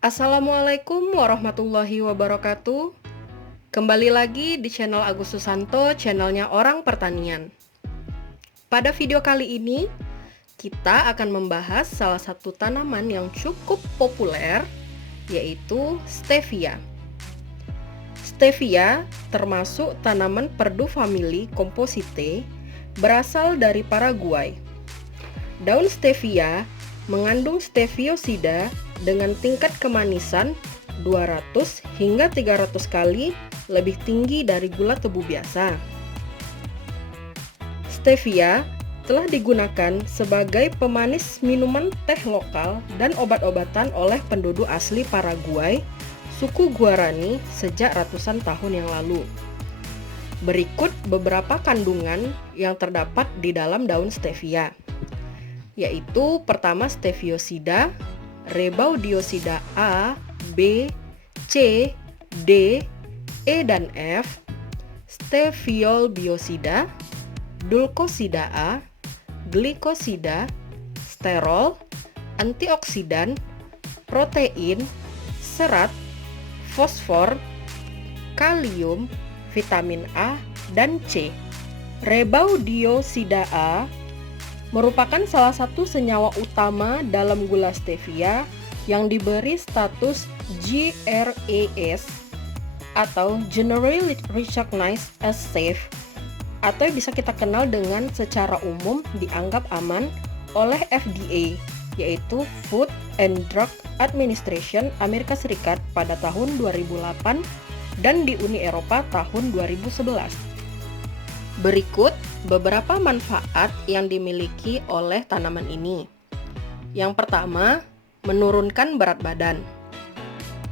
Assalamualaikum warahmatullahi wabarakatuh. Kembali lagi di channel Agus Susanto, channelnya Orang Pertanian. Pada video kali ini, kita akan membahas salah satu tanaman yang cukup populer, yaitu stevia. Stevia termasuk tanaman perdu famili Compositae, berasal dari Paraguay. Daun stevia mengandung steviosida dengan tingkat kemanisan 200 hingga 300 kali lebih tinggi dari gula tebu biasa. Stevia telah digunakan sebagai pemanis minuman teh lokal dan obat-obatan oleh penduduk asli Paraguay, suku Guarani sejak ratusan tahun yang lalu. Berikut beberapa kandungan yang terdapat di dalam daun stevia, yaitu pertama steviosida, rebaudiosida A, B, C, D, E dan F, steviol biosida, dulkosida A, glikosida, sterol, antioksidan, protein, serat, fosfor, kalium, vitamin A dan C. Rebaudiosida A merupakan salah satu senyawa utama dalam gula stevia yang diberi status GRAS atau Generally Recognized as Safe, atau bisa kita kenal dengan secara umum dianggap aman oleh FDA, yaitu Food and Drug Administration Amerika Serikat pada tahun 2008 dan di Uni Eropa tahun 2011. Berikut beberapa manfaat yang dimiliki oleh tanaman ini. Yang pertama, menurunkan berat badan.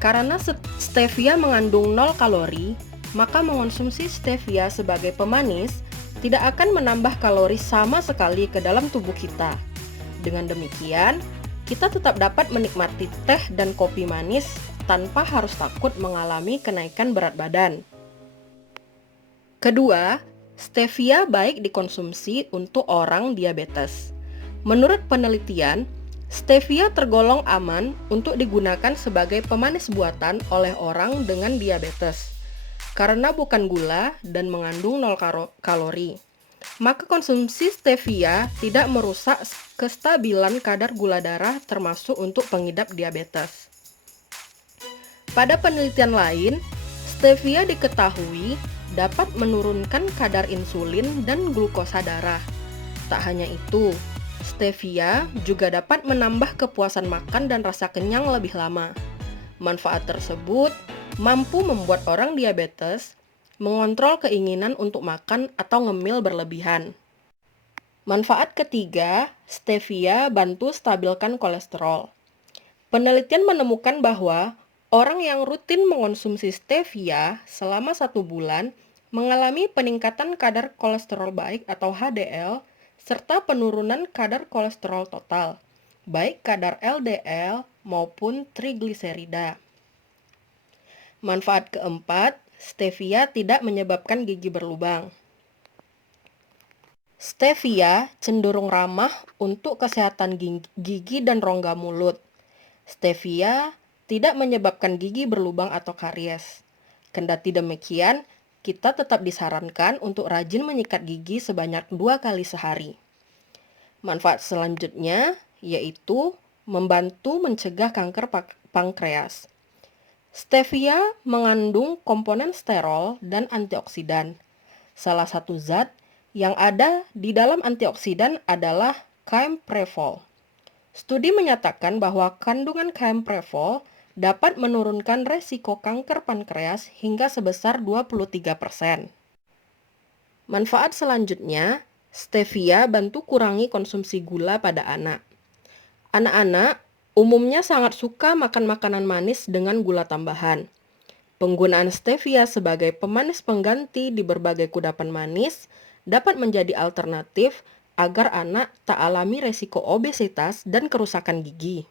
Karena stevia mengandung 0 kalori, maka mengonsumsi stevia sebagai pemanis tidak akan menambah kalori sama sekali ke dalam tubuh kita. Dengan demikian, kita tetap dapat menikmati teh dan kopi manis tanpa harus takut mengalami kenaikan berat badan. Kedua, stevia baik dikonsumsi untuk orang diabetes. Menurut penelitian, stevia tergolong aman untuk digunakan sebagai pemanis buatan oleh orang dengan diabetes. Karena bukan gula dan mengandung 0 kalori, maka konsumsi stevia tidak merusak kestabilan kadar gula darah termasuk untuk pengidap diabetes. Pada penelitian lain, stevia diketahui dapat menurunkan kadar insulin dan glukosa darah. Tak hanya itu, stevia juga dapat menambah kepuasan makan dan rasa kenyang lebih lama. Manfaat tersebut mampu membuat orang diabetes mengontrol keinginan untuk makan atau ngemil berlebihan. Manfaat ketiga, stevia bantu stabilkan kolesterol. Penelitian menemukan bahwa orang yang rutin mengonsumsi stevia selama 1 bulan mengalami peningkatan kadar kolesterol baik atau HDL serta penurunan kadar kolesterol total, baik kadar LDL maupun trigliserida. Manfaat keempat, stevia tidak menyebabkan gigi berlubang. Stevia cenderung ramah untuk kesehatan gigi dan rongga mulut. Stevia tidak menyebabkan gigi berlubang atau karies. Kendati demikian, kita tetap disarankan untuk rajin menyikat gigi sebanyak 2 kali sehari. Manfaat selanjutnya yaitu membantu mencegah kanker pankreas. Stevia mengandung komponen sterol dan antioksidan. Salah satu zat yang ada di dalam antioksidan adalah caemprevol. Studi menyatakan bahwa kandungan caemprevol dapat menurunkan resiko kanker pankreas hingga sebesar 23%. Manfaat selanjutnya, stevia bantu kurangi konsumsi gula pada anak. Anak-anak umumnya sangat suka makan makanan manis dengan gula tambahan. Penggunaan stevia sebagai pemanis pengganti di berbagai kudapan manis dapat menjadi alternatif agar anak tak alami resiko obesitas dan kerusakan gigi.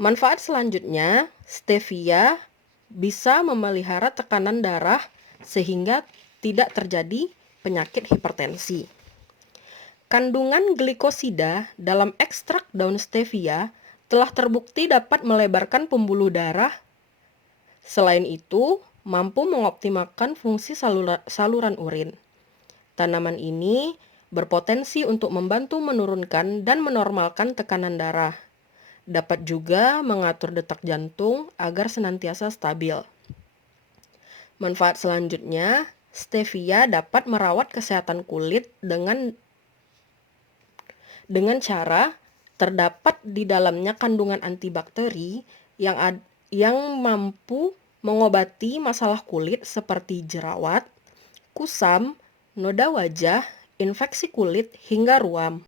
Manfaat selanjutnya, stevia bisa memelihara tekanan darah sehingga tidak terjadi penyakit hipertensi. Kandungan glikosida dalam ekstrak daun stevia telah terbukti dapat melebarkan pembuluh darah. Selain itu, mampu mengoptimalkan fungsi saluran urin. Tanaman ini berpotensi untuk membantu menurunkan dan menormalkan tekanan darah. Dapat juga mengatur detak jantung agar senantiasa stabil. Manfaat selanjutnya, stevia dapat merawat kesehatan kulit dengan cara terdapat di dalamnya kandungan antibakteri yang mampu mengobati masalah kulit seperti jerawat, kusam, noda wajah, infeksi kulit, hingga ruam.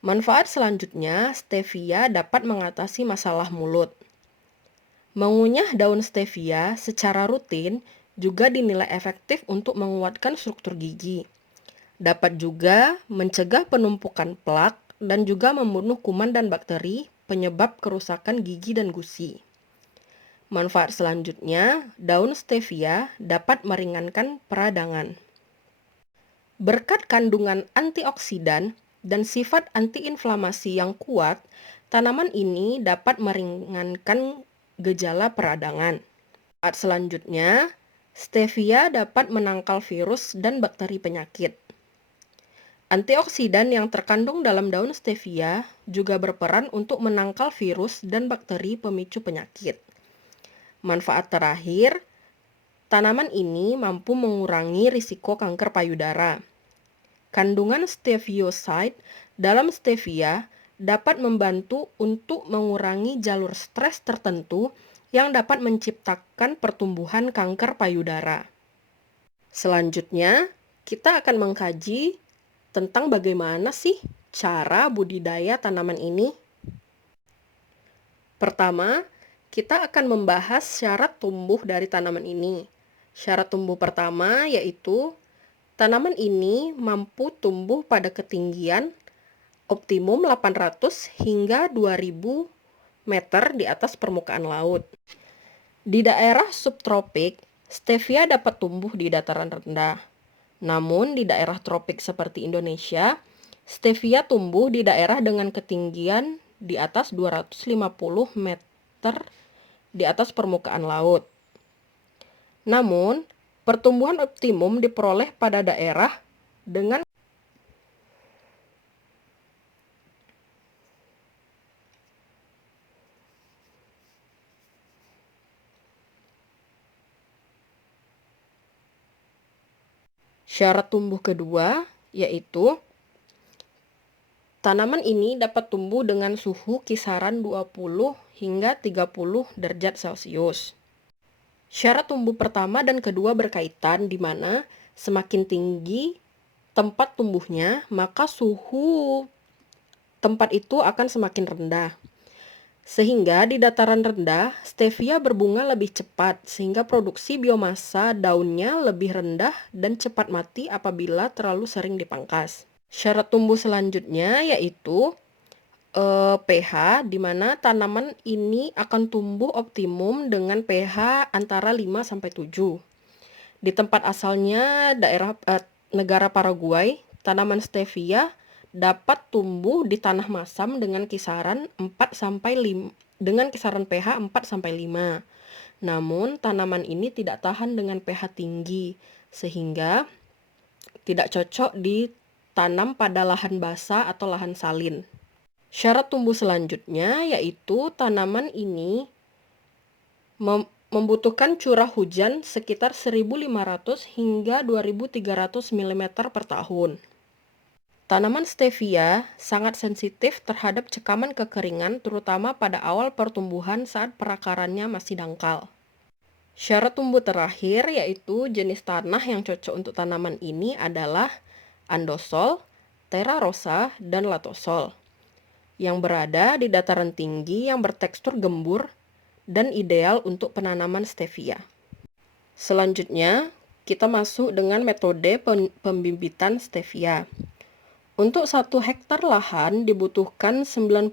Manfaat selanjutnya, stevia dapat mengatasi masalah mulut. Mengunyah daun stevia secara rutin juga dinilai efektif untuk menguatkan struktur gigi. Dapat juga mencegah penumpukan plak dan juga membunuh kuman dan bakteri penyebab kerusakan gigi dan gusi. Manfaat selanjutnya, daun stevia dapat meringankan peradangan. Berkat kandungan antioksidan dan sifat antiinflamasi yang kuat, tanaman ini dapat meringankan gejala peradangan. Manfaat selanjutnya, stevia dapat menangkal virus dan bakteri penyakit. Antioksidan yang terkandung dalam daun stevia juga berperan untuk menangkal virus dan bakteri pemicu penyakit. Manfaat terakhir, tanaman ini mampu mengurangi risiko kanker payudara. Kandungan stevioside dalam stevia dapat membantu untuk mengurangi jalur stres tertentu yang dapat menciptakan pertumbuhan kanker payudara. Selanjutnya, kita akan mengkaji tentang bagaimana sih cara budidaya tanaman ini. Pertama, kita akan membahas syarat tumbuh dari tanaman ini. Syarat tumbuh pertama yaitu tanaman ini mampu tumbuh pada ketinggian optimum 800 hingga 2000 meter di atas permukaan laut. Di daerah subtropik, stevia dapat tumbuh di dataran rendah. Namun di daerah tropik seperti Indonesia, stevia tumbuh di daerah dengan ketinggian di atas 250 meter di atas permukaan laut. Namun, pertumbuhan optimum diperoleh pada daerah dengan syarat tumbuh kedua, yaitu tanaman ini dapat tumbuh dengan suhu kisaran 20 hingga 30 derajat Celcius. Syarat tumbuh pertama dan kedua berkaitan, di mana semakin tinggi tempat tumbuhnya, maka suhu tempat itu akan semakin rendah. Sehingga di dataran rendah, stevia berbunga lebih cepat, sehingga produksi biomasa daunnya lebih rendah dan cepat mati apabila terlalu sering dipangkas. Syarat tumbuh selanjutnya yaitu pH, di mana tanaman ini akan tumbuh optimum dengan pH antara 5-7. Di tempat asalnya negara Paraguay, tanaman stevia dapat tumbuh di tanah masam dengan kisaran pH 4-5. Namun, tanaman ini tidak tahan dengan pH tinggi, sehingga tidak cocok ditanam pada lahan basah atau lahan salin. Syarat tumbuh selanjutnya yaitu tanaman ini membutuhkan curah hujan sekitar 1.500 hingga 2.300 mm per tahun. Tanaman stevia sangat sensitif terhadap cekaman kekeringan, terutama pada awal pertumbuhan saat perakarannya masih dangkal. Syarat tumbuh terakhir yaitu jenis tanah yang cocok untuk tanaman ini adalah andosol, terra rosa, dan latosol, yang berada di dataran tinggi yang bertekstur gembur dan ideal untuk penanaman stevia. Selanjutnya, kita masuk dengan metode pembibitan stevia. Untuk 1 hektar lahan dibutuhkan 90.000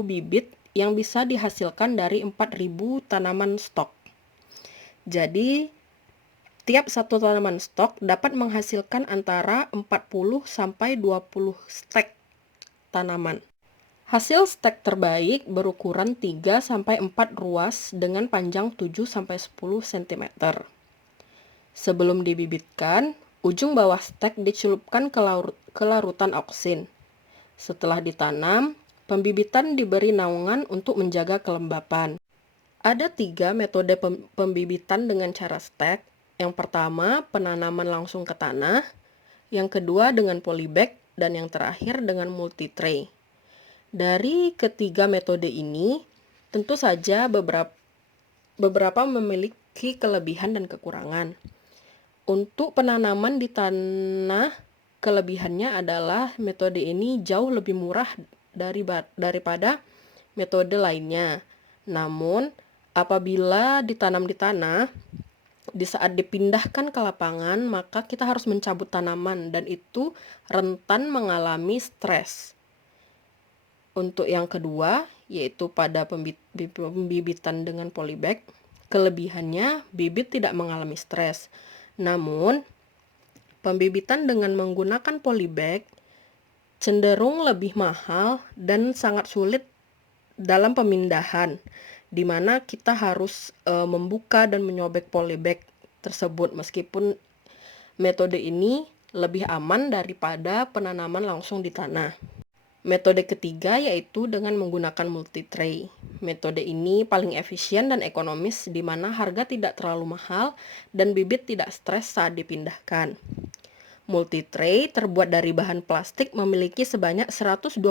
bibit yang bisa dihasilkan dari 4.000 tanaman stok. Jadi, tiap satu tanaman stok dapat menghasilkan antara 40-20 stek tanaman. Hasil stek terbaik berukuran 3-4 ruas dengan panjang 7-10 cm. Sebelum dibibitkan, ujung bawah stek dicelupkan ke larutan auksin. Setelah ditanam, pembibitan diberi naungan untuk menjaga kelembapan. Ada 3 metode pembibitan dengan cara stek. Yang pertama, penanaman langsung ke tanah. Yang kedua dengan polybag. Dan yang terakhir dengan multi-tray. Dari ketiga metode ini, tentu saja beberapa memiliki kelebihan dan kekurangan. Untuk penanaman di tanah, kelebihannya adalah metode ini jauh lebih murah daripada metode lainnya. Namun, apabila ditanam di tanah, di saat dipindahkan ke lapangan, maka kita harus mencabut tanaman dan itu rentan mengalami stres. Untuk yang kedua, yaitu pada pembibitan dengan polybag, kelebihannya bibit tidak mengalami stres. Namun, pembibitan dengan menggunakan polybag cenderung lebih mahal dan sangat sulit dalam pemindahan, di mana kita harus membuka dan menyobek polybag tersebut, meskipun metode ini lebih aman daripada penanaman langsung di tanah. Metode ketiga yaitu dengan menggunakan multi-tray. Metode ini paling efisien dan ekonomis, di mana harga tidak terlalu mahal dan bibit tidak stres saat dipindahkan. Multi-tray terbuat dari bahan plastik memiliki sebanyak 128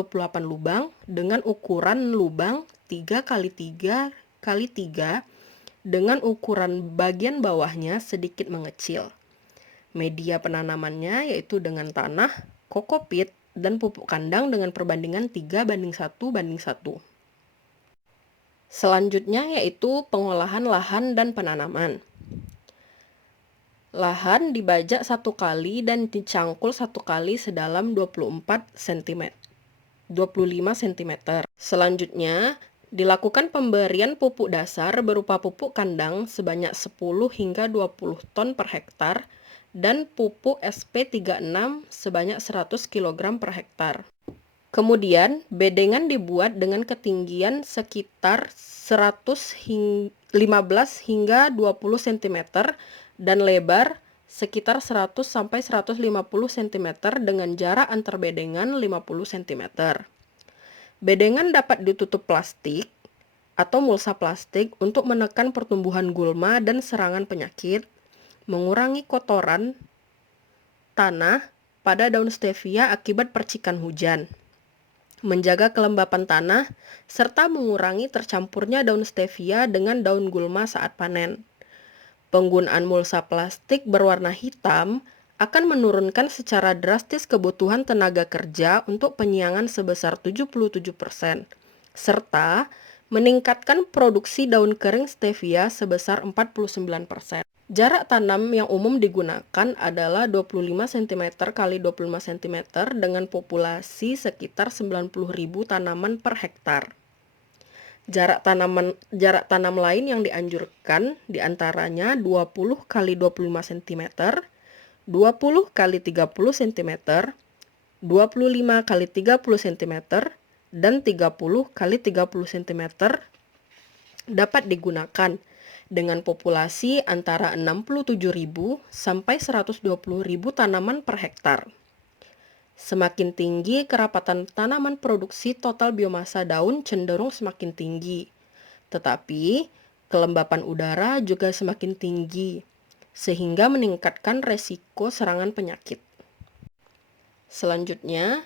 lubang dengan ukuran lubang 3x3x3 dengan ukuran bagian bawahnya sedikit mengecil. Media penanamannya yaitu dengan tanah, kokopit, dan pupuk kandang dengan perbandingan 3:1:1. Selanjutnya yaitu pengolahan lahan dan penanaman. Lahan dibajak 1 kali dan dicangkul 1 kali sedalam 25 cm. Selanjutnya, dilakukan pemberian pupuk dasar berupa pupuk kandang sebanyak 10 hingga 20 ton per hektar dan pupuk SP36 sebanyak 100 kg per hektar. Kemudian, bedengan dibuat dengan ketinggian sekitar 15 hingga 20 cm dan lebar sekitar 100-150 cm dengan jarak antar bedengan 50 cm. Bedengan dapat ditutup plastik atau mulsa plastik untuk menekan pertumbuhan gulma dan serangan penyakit, mengurangi kotoran tanah pada daun stevia akibat percikan hujan, menjaga kelembapan tanah, serta mengurangi tercampurnya daun stevia dengan daun gulma saat panen. Penggunaan mulsa plastik berwarna hitam akan menurunkan secara drastis kebutuhan tenaga kerja untuk penyiangan sebesar 77%, serta meningkatkan produksi daun kering stevia sebesar 49%. Jarak tanam yang umum digunakan adalah 25 cm x 25 cm dengan populasi sekitar 90.000 tanaman per hektar. Jarak tanam lain yang dianjurkan diantaranya 20 x 25 cm, 20 x 30 cm, 25 x 30 cm, dan 30 x 30 cm dapat digunakan dengan populasi antara 67.000 sampai 120.000 tanaman per hektar. Semakin tinggi kerapatan tanaman, produksi total biomasa daun cenderung semakin tinggi. Tetapi, kelembapan udara juga semakin tinggi, sehingga meningkatkan resiko serangan penyakit. Selanjutnya,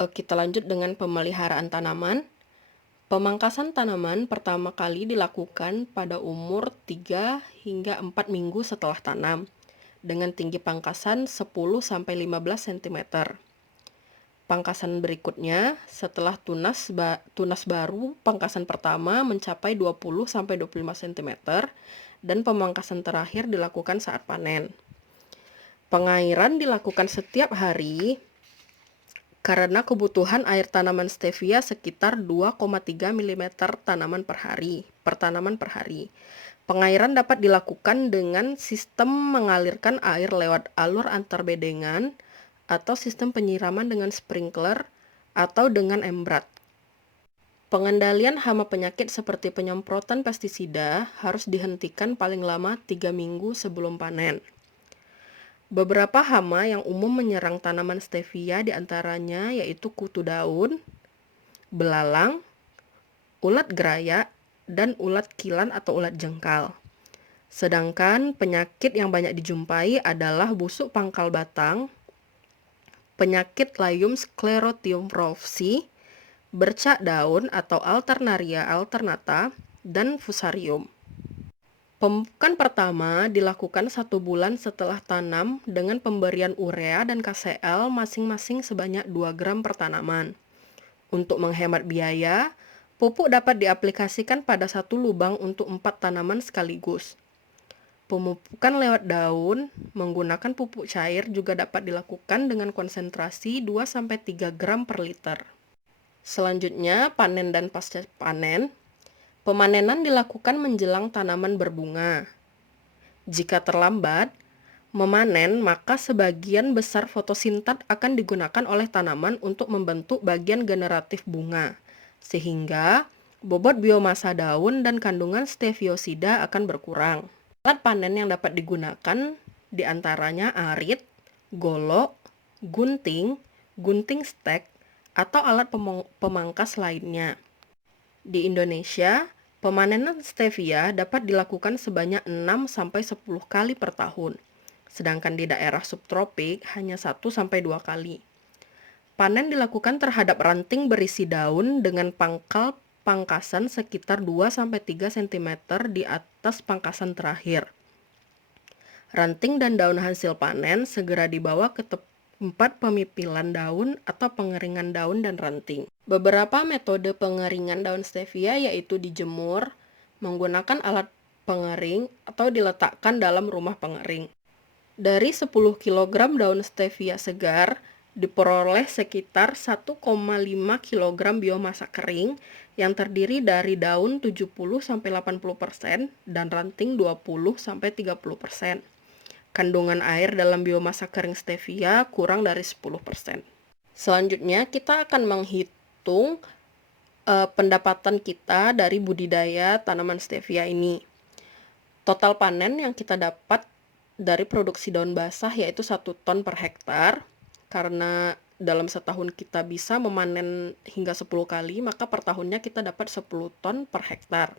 kita lanjut dengan pemeliharaan tanaman. Pemangkasan tanaman pertama kali dilakukan pada umur 3 hingga 4 minggu setelah tanam, dengan tinggi pangkasan 10-15 cm. Pangkasan berikutnya, setelah tunas baru, pangkasan pertama mencapai 20-25 cm, dan pemangkasan terakhir dilakukan saat panen. Pengairan dilakukan setiap hari karena kebutuhan air tanaman stevia sekitar 2,3 mm tanaman per hari. Pengairan dapat dilakukan dengan sistem mengalirkan air lewat alur antar bedengan atau sistem penyiraman dengan sprinkler atau dengan embrat. Pengendalian hama penyakit seperti penyemprotan pestisida harus dihentikan paling lama 3 minggu sebelum panen. Beberapa hama yang umum menyerang tanaman stevia diantaranya yaitu kutu daun, belalang, ulat gerayak, dan ulat kilan atau ulat jengkal. Sedangkan penyakit yang banyak dijumpai adalah busuk pangkal batang, penyakit Layum sclerotium frosti, bercak daun atau Alternaria alternata, dan fusarium. Pemupukan pertama dilakukan 1 bulan setelah tanam dengan pemberian urea dan KCl masing-masing sebanyak 2 gram per tanaman. Untuk menghemat biaya, pupuk dapat diaplikasikan pada 1 lubang untuk 4 tanaman sekaligus. Pemupukan lewat daun menggunakan pupuk cair juga dapat dilakukan dengan konsentrasi 2-3 gram per liter. Selanjutnya, panen dan pasca panen. Pemanenan dilakukan menjelang tanaman berbunga. Jika terlambat memanen, maka sebagian besar fotosintat akan digunakan oleh tanaman untuk membentuk bagian generatif bunga, sehingga bobot biomasa daun dan kandungan steviosida akan berkurang. Alat panen yang dapat digunakan diantaranya arit, golok, gunting, gunting stek, atau alat pemangkas lainnya. Di Indonesia, pemanenan stevia dapat dilakukan sebanyak 6-10 kali per tahun, sedangkan di daerah subtropik hanya 1-2 kali. Panen dilakukan terhadap ranting berisi daun dengan pangkal pangkasan sekitar 2-3 cm di atas pangkasan terakhir. Ranting dan daun hasil panen segera dibawa ke tempat pemipilan daun atau pengeringan daun dan ranting. Beberapa metode pengeringan daun stevia yaitu dijemur, menggunakan alat pengering, atau diletakkan dalam rumah pengering. Dari 10 kg daun stevia segar, diperoleh sekitar 1,5 kg biomasa kering yang terdiri dari daun 70-80% dan ranting 20-30%. Kandungan air dalam biomasa kering stevia kurang dari 10%. Selanjutnya, kita akan menghitung pendapatan kita dari budidaya tanaman stevia ini. Total panen yang kita dapat dari produksi daun basah yaitu 1 ton per hektar. Karena dalam setahun kita bisa memanen hingga 10 kali, maka per tahunnya kita dapat 10 ton per hektar.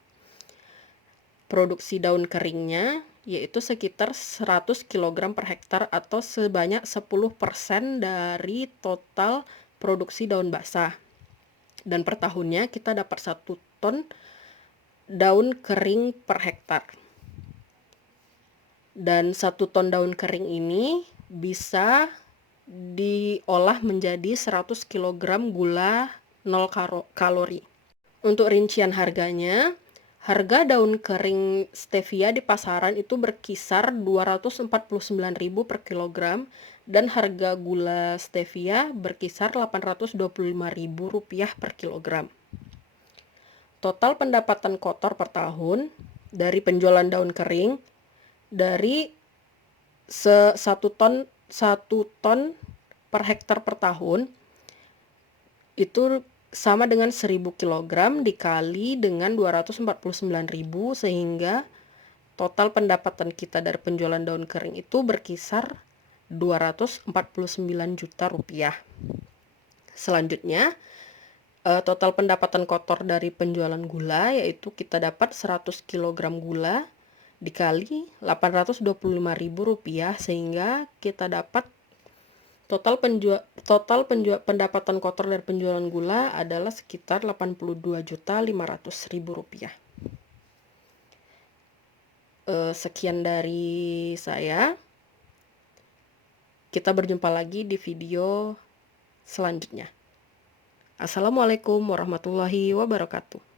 Produksi daun keringnya yaitu sekitar 100 kg per hektar atau sebanyak 10% dari total produksi daun basah. Dan per tahunnya kita dapat 1 ton daun kering per hektar. Dan 1 ton daun kering ini bisa diolah menjadi 100 kg gula 0 kalori. Untuk rincian harganya, harga daun kering stevia di pasaran itu berkisar 249.000 per kilogram dan harga gula stevia berkisar 825.000 rupiah per kilogram. Total pendapatan kotor per tahun dari penjualan daun kering dari 1 ton per hektar per tahun itu sama dengan 1.000 kg dikali dengan 249.000 sehingga total pendapatan kita dari penjualan daun kering itu berkisar 249 juta rupiah. Selanjutnya, total pendapatan kotor dari penjualan gula yaitu kita dapat 100 kg gula dikali 825.000 rupiah sehingga kita dapat total pendapatan kotor dari penjualan gula adalah sekitar 82.500.000 rupiah. Sekian dari saya. Kita berjumpa lagi di video selanjutnya. Assalamualaikum warahmatullahi wabarakatuh.